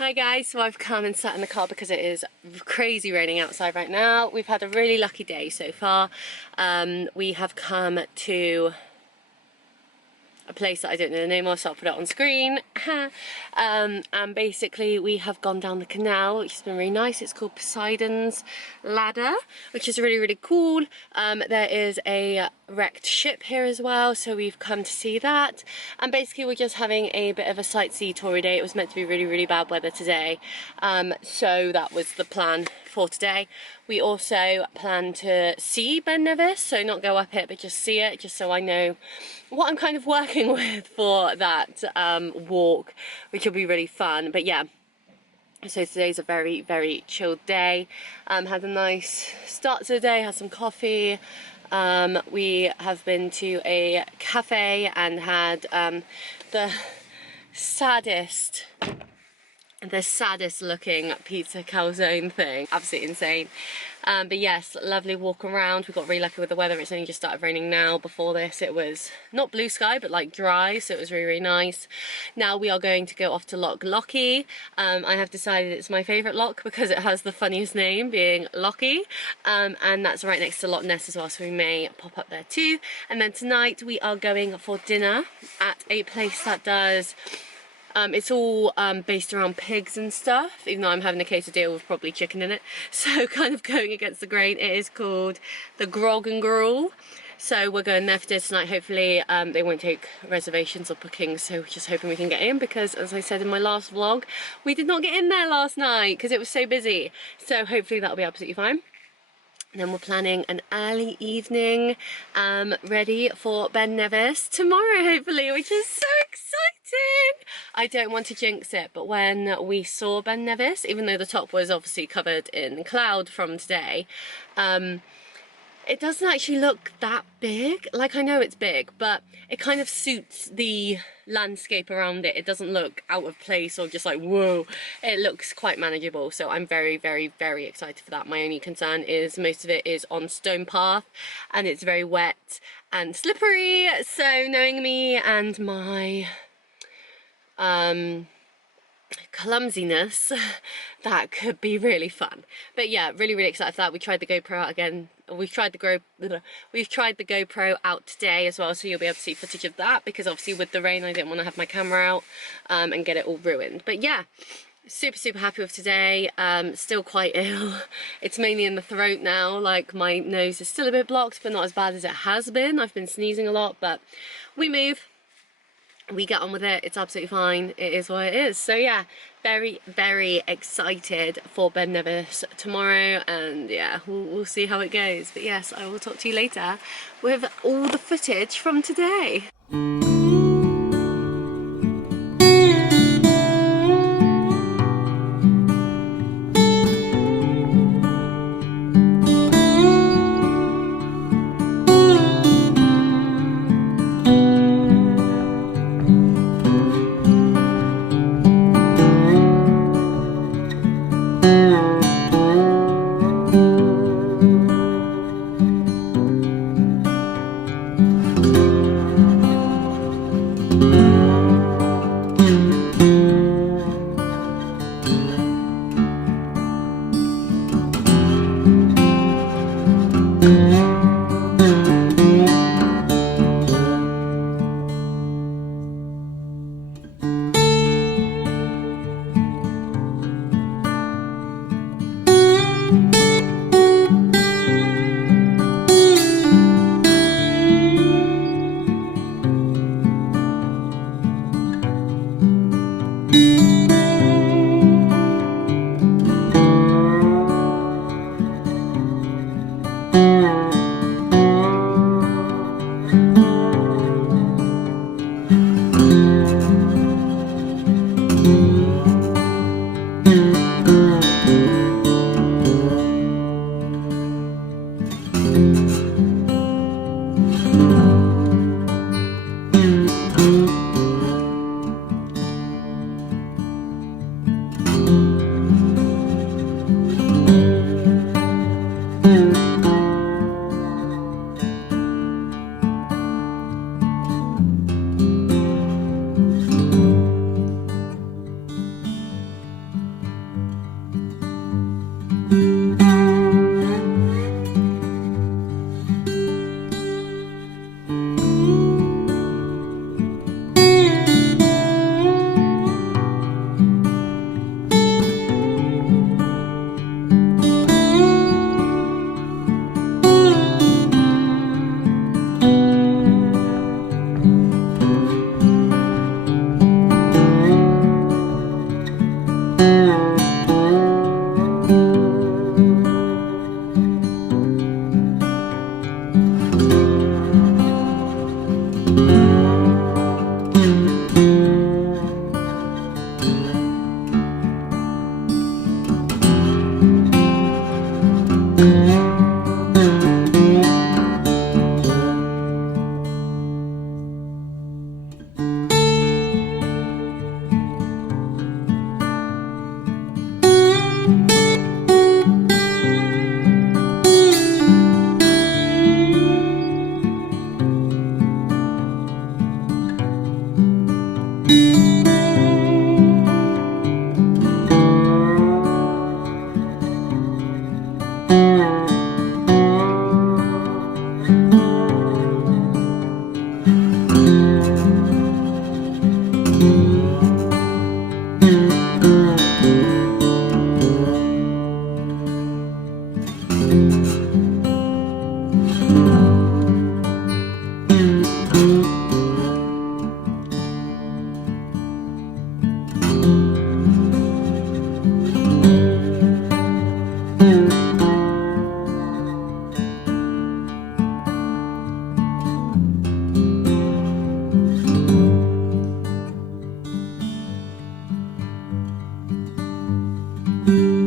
Hi guys, so I've come and sat in the car because it is crazy raining outside right now. We've had a really lucky day so far. We have come to a place that I don't know the name of, so I'll put it on screen. And basically we have gone down the canal, which has been really nice. It's called Poseidon's Ladder, which is really cool. There is a wrecked ship here as well, so we've come to see that. And basically we're just having a bit of a sightsee toury day. It was meant to be really bad weather today, so that was the plan for today. We also plan to see Ben Nevis, so not go up it but just see it, just so I know what I'm kind of working with for that walk, which will be really fun. But yeah, so today's a very chilled day. Had a nice start to the day, had some coffee. We have been to a cafe and had the saddest looking pizza calzone thing. Absolutely insane. But yes, lovely walk around. We got really lucky with the weather. It's only just started raining now. Before this it was not blue sky but like dry, so it was really nice. Now we are going to go off to Loch Lochy. I have decided it's my favourite loch because it has the funniest name, being Lochy, and that's right next to Loch Ness as well, so we may pop up there too. And then tonight we are going for dinner at a place that does it's all based around pigs and stuff, even though I'm having a quesadilla with probably chicken in it, so kind of going against the grain. It is called the Grog and Gruel, so we're going there for dinner tonight. Hopefully they won't take reservations or bookings, so we're just hoping we can get in, because as I said in my last vlog, we did not get in there last night because it was so busy, so hopefully that'll be absolutely fine. And then we're planning an early evening ready for Ben Nevis tomorrow, hopefully, which is so exciting. I don't want to jinx it, but when we saw Ben Nevis, even though the top was obviously covered in cloud from today, it doesn't actually look that big. Like, I know it's big, but it kind of suits the landscape around it. It doesn't look out of place or just like, whoa. It looks quite manageable, so I'm very excited for that. My only concern is most of it is on stone path and it's very wet and slippery, so knowing me and my clumsiness, that could be really fun. But yeah, really excited for that. We tried the GoPro out again. We've tried the GoPro out today as well, so you'll be able to see footage of that, because obviously with the rain I didn't want to have my camera out and get it all ruined. But yeah, super happy with today. Still quite ill. It's mainly in the throat now. Like, my nose is still a bit blocked, but not as bad as it has been. I've been sneezing a lot, but we move. We get on with it. It's absolutely fine. It is what it is. So yeah, very excited for Ben Nevis tomorrow, and yeah, we'll see how it goes. But yes, I will talk to you later with all the footage from today. you.